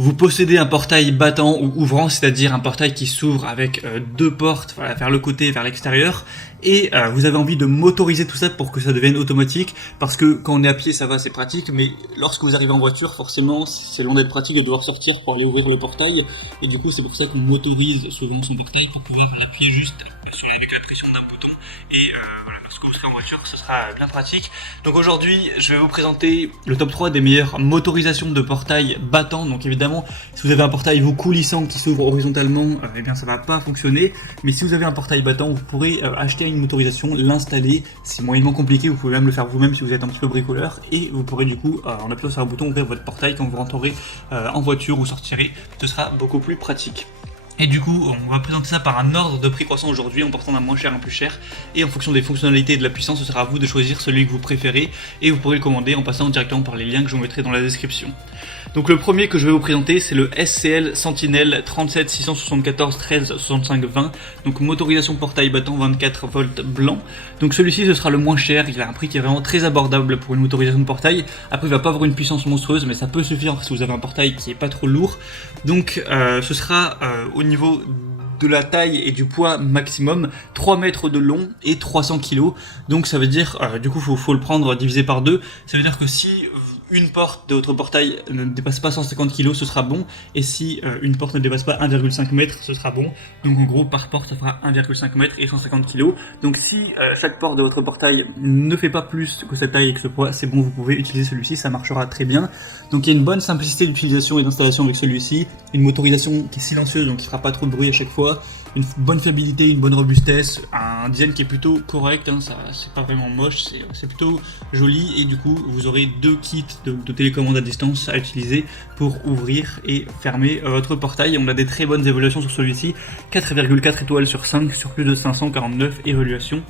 vous possédez un portail battant ou ouvrant, c'est-à-dire un portail qui s'ouvre avec deux portes vers le côté et vers l'extérieur, et vous avez envie de motoriser tout ça pour que ça devienne automatique, parce que quand on est à pied ça va, c'est pratique, mais lorsque vous arrivez en voiture, forcément c'est loin d'être pratique de devoir sortir pour aller ouvrir le portail, et du coup c'est pour ça qu'on motorise souvent son portail pour pouvoir l'appuyer juste avec la pression d'un bouton, et voilà, lorsque vous serez en voiture ce sera bien pratique. Donc aujourd'hui je vais vous présenter le top 3 des meilleures motorisations de portail battant. Donc évidemment si vous avez un portail vous coulissant qui s'ouvre horizontalement, eh bien ça va pas fonctionner, mais si vous avez un portail battant vous pourrez acheter une motorisation, l'installer, c'est moyennement compliqué, vous pouvez même le faire vous-même si vous êtes un petit peu bricoleur, et vous pourrez du coup en appuyant sur un bouton ouvrir votre portail quand vous rentrerez en voiture ou sortirez, ce sera beaucoup plus pratique. Et du coup, on va présenter ça par un ordre de prix croissant aujourd'hui, en partant d'un moins cher à un plus cher. Et en fonction des fonctionnalités et de la puissance, ce sera à vous de choisir celui que vous préférez. Et vous pourrez le commander en passant directement par les liens que je vous mettrai dans la description. Donc le premier que je vais vous présenter, c'est le SCL Sentinel 37 674 13 65 20. Donc motorisation portail battant 24 volts blanc. Donc celui-ci, ce sera le moins cher. Il a un prix qui est vraiment très abordable pour une motorisation de portail. Après, il va pas avoir une puissance monstrueuse, mais ça peut suffire si vous avez un portail qui est pas trop lourd. Donc ce sera au niveau de la taille et du poids maximum, 3 mètres de long et 300 kg. Donc ça veut dire, du coup faut le prendre divisé par 2. Ça veut dire que si une porte de votre portail ne dépasse pas 150 kg, ce sera bon. Et si une porte ne dépasse pas 1,5 m, ce sera bon. Donc en gros, par porte, ça fera 1,5 m et 150 kg. Donc si chaque porte de votre portail ne fait pas plus que cette taille et que ce poids, c'est bon, vous pouvez utiliser celui-ci, ça marchera très bien. Donc il y a une bonne simplicité d'utilisation et d'installation avec celui-ci. Une motorisation qui est silencieuse, donc qui fera pas trop de bruit à chaque fois. Une bonne fiabilité, une bonne robustesse, un design qui est plutôt correct, hein, ça c'est pas vraiment moche, c'est plutôt joli, et du coup vous aurez deux kits de télécommande à distance à utiliser pour ouvrir et fermer votre portail. On a des très bonnes évaluations sur celui-ci, 4,4 étoiles sur 5 sur plus de 549 évaluations.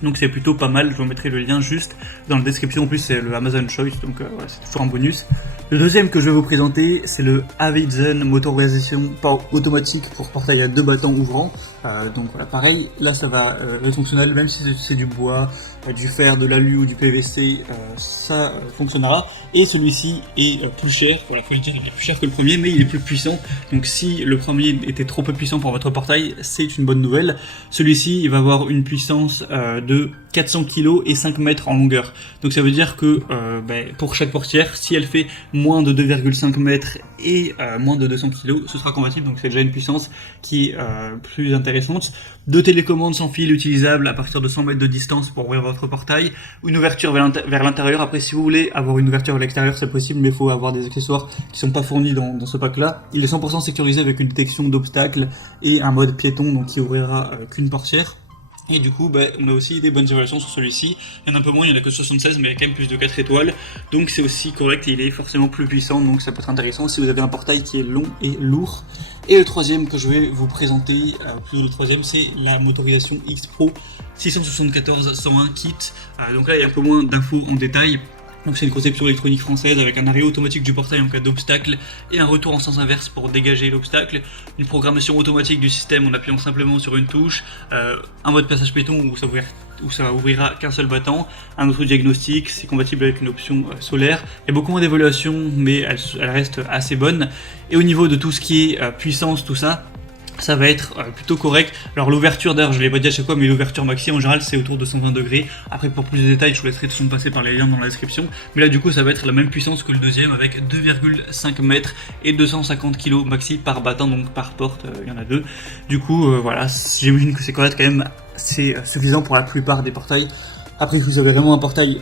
Donc c'est plutôt pas mal, je vous mettrai le lien juste dans la description. En plus c'est le Amazon Choice, donc voilà, c'est toujours un bonus. Le deuxième que je vais vous présenter, c'est le Avizen motorisation automatique pour portail à deux battants ouvrants. Donc voilà, pareil, là ça va être fonctionnel, même si c'est du bois, du fer, de l'alu ou du PVC, ça fonctionnera. Et celui-ci est plus cher, voilà, faut le dire, il est plus cher que le premier, mais il est plus puissant. Donc si le premier était trop peu puissant pour votre portail, c'est une bonne nouvelle. Celui-ci, il va avoir une puissance de 400 kg et 5 mètres en longueur. Donc ça veut dire que pour chaque portière, si elle fait moins de 2,5 mètres et moins de 200 kg, ce sera compatible. Donc c'est déjà une puissance qui est plus intéressante. Deux télécommandes sans fil utilisables à partir de 100 mètres de distance pour ouvrir votre portail. Une ouverture vers l'intérieur. Après, si vous voulez avoir une ouverture vers l'extérieur, c'est possible, mais il faut avoir des accessoires qui sont pas fournis dans ce pack-là. Il est 100% sécurisé avec une détection d'obstacles et un mode piéton, donc qui ouvrira qu'une portière. Et du coup, on a aussi des bonnes évaluations sur celui-ci. Il y en a un peu moins, il n'y en a que 76, mais il y a quand même plus de 4 étoiles. Donc c'est aussi correct et il est forcément plus puissant, donc ça peut être intéressant si vous avez un portail qui est long et lourd. Et le troisième que je vais vous présenter, c'est la motorisation X Pro 674 101 kit. Donc là, il y a un peu moins d'infos en détail. Donc c'est une conception électronique française avec un arrêt automatique du portail en cas d'obstacle et un retour en sens inverse pour dégager l'obstacle, une programmation automatique du système en appuyant simplement sur une touche, un mode passage piéton où ça ouvrira qu'un seul battant, un autre diagnostic, c'est compatible avec une option solaire. Il y a beaucoup moins d'évaluation, mais elle reste assez bonne. Et au niveau de tout ce qui est puissance, tout ça, ça va être plutôt correct. Alors l'ouverture, d'ailleurs je l'ai pas dit à chaque fois, mais l'ouverture maxi en général c'est autour de 120 degrés. Après pour plus de détails je vous laisserai de toute façon passer par les liens dans la description. Mais là du coup ça va être la même puissance que le deuxième avec 2,5 mètres et 250 kg maxi par battant, donc par porte, il y en a deux. Du coup voilà, j'imagine que c'est correct quand même, c'est suffisant pour la plupart des portails. Après si vous avez vraiment un portail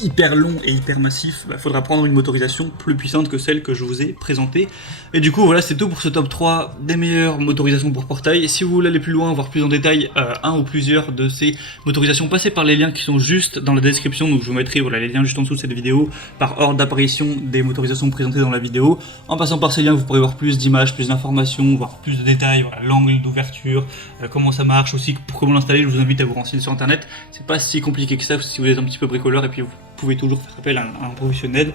hyper long et hyper massif, faudra prendre une motorisation plus puissante que celle que je vous ai présentée. Et du coup voilà, c'est tout pour ce top 3 des meilleures motorisations pour portail. Si vous voulez aller plus loin, voir plus en détail un ou plusieurs de ces motorisations, passez par les liens qui sont juste dans la description. Donc je vous mettrai les liens juste en dessous de cette vidéo par ordre d'apparition des motorisations présentées dans la vidéo. En passant par ces liens, vous pourrez voir plus d'images, plus d'informations, voir plus de détails, l'angle d'ouverture, comment ça marche aussi, pour comment l'installer. Je vous invite à vous renseigner sur internet, c'est pas si compliqué que ça si vous êtes un petit peu bricoleur, et puis vous pouvez toujours faire appel à un professionnel.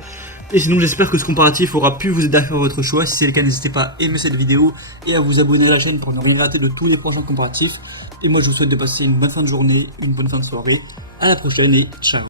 Et sinon j'espère que ce comparatif aura pu vous aider à faire votre choix. Si c'est le cas, n'hésitez pas à aimer cette vidéo et à vous abonner à la chaîne pour ne rien rater de tous les prochains comparatifs. Et moi je vous souhaite de passer une bonne fin de journée, une bonne fin de soirée. À la prochaine et ciao.